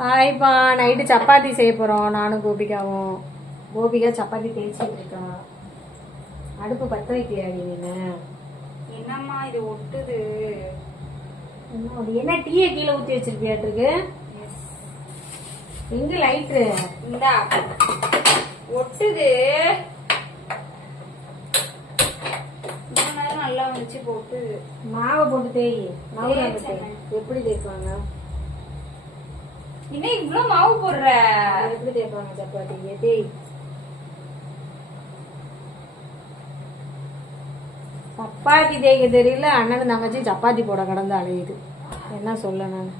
ஹாய்ப்பா, night chapati செய்ய போகிறோம். நானும் கோபிகாவும். கோபிகா சப்பாத்தி தேய்ச்சிட்டு இருக்கோம். அடுப்பு பற்ற வைக்கலையாடி நீங்க? என்னம்மா இது ஒட்டுது? என்ன டீயை கீழே ஊற்றி வச்சிருக்கியாட்டிருக்கு? எங்க லைட்ரு? இந்தா ஒட்டுது. நல்லா வந்துச்சு போட்டு மாவை போட்டு தேய். எப்படி தேய்ப்பாங்க? இன்னும் இவ்வளவு மாவு போடுற? எப்படி தேய்ப்பாங்க சப்பாத்தி? தேய். சப்பாத்தி தேய்க்க தெரியல, அண்ணன் தங்கச்சி சப்பாத்தி போட கடந்து அலையுது. என்ன சொல்ல நான்?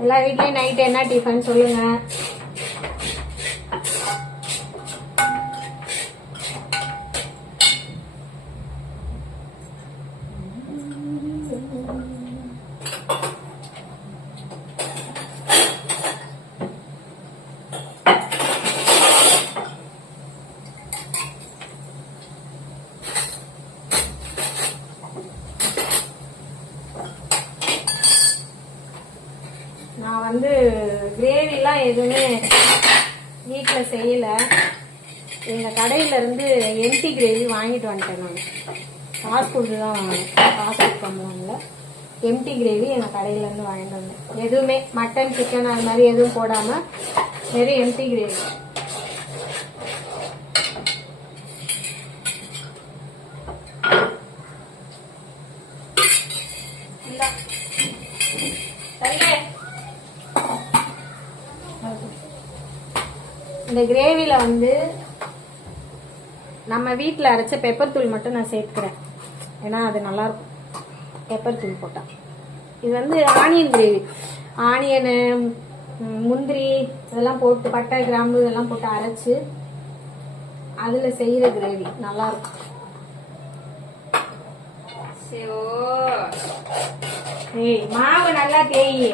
எல்லா வீட்லயும் நைட் என்ன டிஃபன் சொல்லுங்க. நான் வந்து கிரேவிலாம் எதுவுமே வீட்டில் செய்யலை. எங்கள் கடையில் இருந்து எம்டி கிரேவி வாங்கிட்டு வந்துட்டேன். நான் காசு கொடுத்து தான் வாங்கினேன். காசு பண்ணுவாங்கல்ல, எம்டி கிரேவி எங்கள் கடையிலேருந்து வாங்கிட்டு வந்தேன். எதுவுமே மட்டன் சிக்கன் அது மாதிரி எதுவும் போடாமல் வெறும் எம்டி கிரேவி. இந்த கிரேவில வந்து நம்ம வீட்டில் அரைச்ச பெப்பர் தூள் மட்டும் நான் சேர்த்துக்கிறேன். ஏன்னா அது நல்லா இருக்கும் பெப்பர் தூள் போட்டா. இது வந்து ஆனியன் கிரேவி. ஆனியனு, முந்திரி இதெல்லாம் போட்டு, பட்டை கிராம்பு இதெல்லாம் போட்டு அரைச்சு அதுல செய்யற கிரேவி நல்லா இருக்கும். ஏய், மாவு நல்லா தேய்.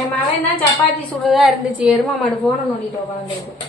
என் மகன் தான் சப்பாத்தி சுடுறதா இருந்துச்சு. எருமா மாடு போன நோண்டிட்டு உட்காந்துருக்கு.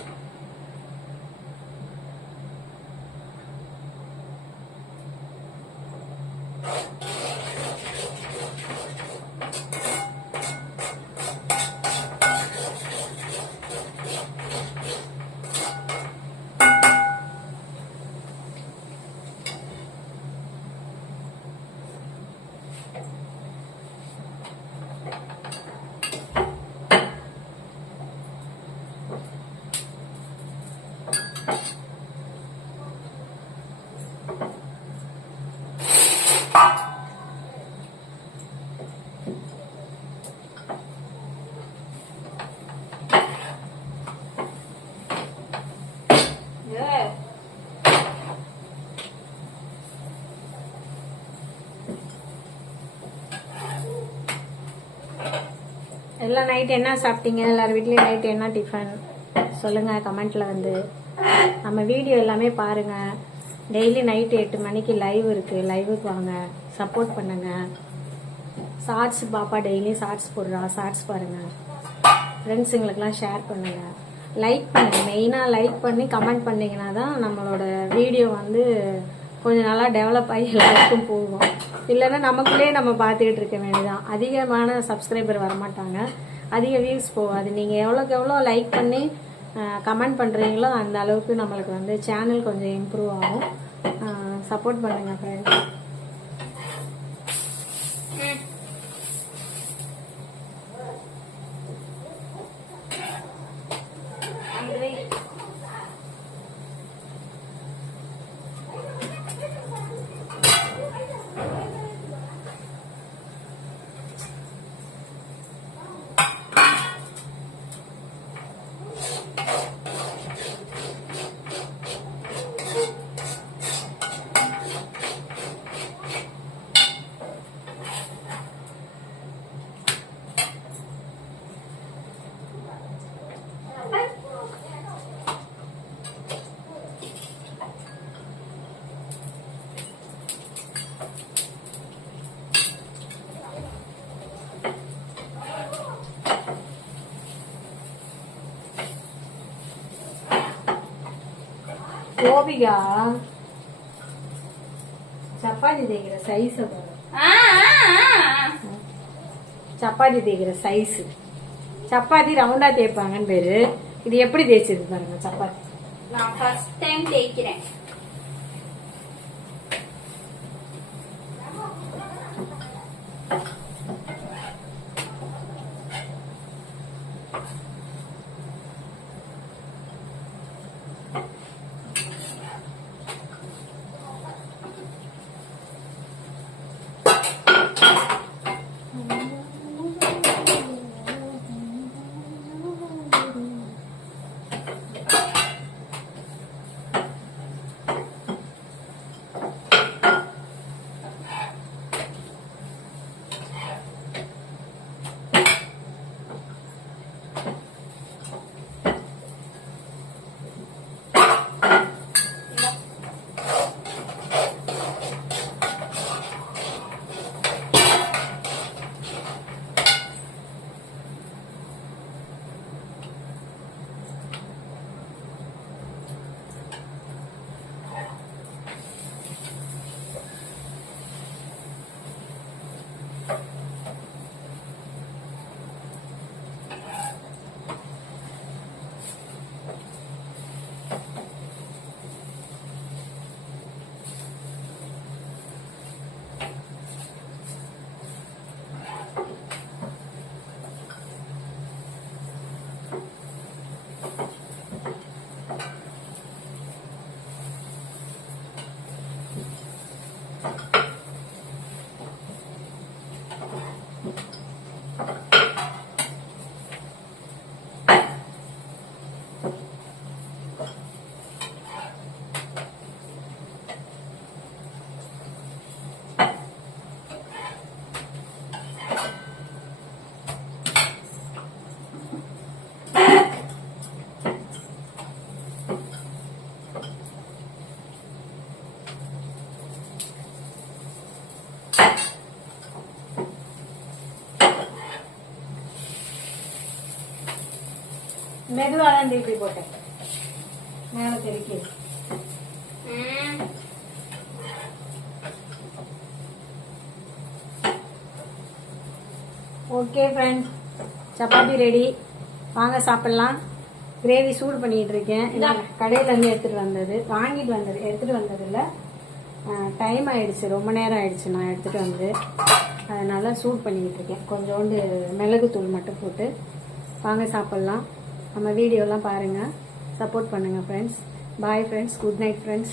எல்லாம் நைட் என்ன சாப்பிட்டீங்க? எல்லார் வீட்லேயும் நைட் என்ன டிஃபன் சொல்லுங்கள் கமெண்ட்டில் வந்து. நம்ம வீடியோ எல்லாமே பாருங்கள். டெய்லி நைட்டு 8 மணிக்கு லைவ் இருக்குது. லைவுக்கு வாங்க, சப்போர்ட் பண்ணுங்கள். ஷார்ட்ஸ் பாப்பா டெய்லியும் ஷார்ட்ஸ் போடுறா, ஷார்ட்ஸ் பாருங்கள். ஃப்ரெண்ட்ஸுங்களுக்கெல்லாம் ஷேர் பண்ணுங்கள். லைக் பண்ணுங்கள். மெயினாக லைக் பண்ணி கமெண்ட் பண்ணிங்கன்னா தான் நம்மளோட வீடியோ வந்து கொஞ்சம் நல்லா டெவலப் ஆகி எல்லாருக்கும் போகும். இல்லைன்னா நமக்குள்ளே நம்ம பார்த்துக்கிட்டு இருக்க வேண்டியதான். அதிகமான சப்ஸ்கிரைபர் வரமாட்டாங்க, அதிக வியூஸ் போகாது. நீங்கள் எவ்வளோக்கு எவ்வளோ லைக் பண்ணி கமெண்ட் பண்ணுறீங்களோ அந்த அளவுக்கு நம்மளுக்கு வந்து சேனல் கொஞ்சம் இம்ப்ரூவ் ஆகும். சப்போர்ட் பண்ணுங்கள் ஃப்ரெண்ட்ஸ். கோபிகா சப்பாத்தி தேய்க்கிற சைஸ் சப்பாத்தி தேய்க்கிற சைஸ் சப்பாத்தி ரவுண்டா தேய்ப்பாங்கன்னு பேரு. இது எப்படி தேய்ச்சிருக்கு பாருங்க சப்பாத்தி. நான் ஃபர்ஸ்ட் டைம் தேய்க்கிறேன். மெதுவாதான் திருப்பி போட்டேன். மேல தெரிக்க. Okay friends, chapati ready. வாங்க சாப்பிடலாம். கிரேவி சூடு பண்ணிட்டு இருக்கேன். கடையில இருந்து எடுத்துட்டு வந்ததுல டைம் ஆயிடுச்சு, ரொம்ப நேரம் ஆயிடுச்சு நான் எடுத்துட்டு வந்து. அதனால சூடு பண்ணிக்கிட்டு இருக்கேன். கொஞ்சோண்டு மிளகுத்தூள் மட்டும் போட்டு. வாங்க சாப்பிடலாம். நம்ம வீடியோலாம் பாருங்க, சப்போர்ட் பண்ணுங்க friends. Bye friends, good night friends.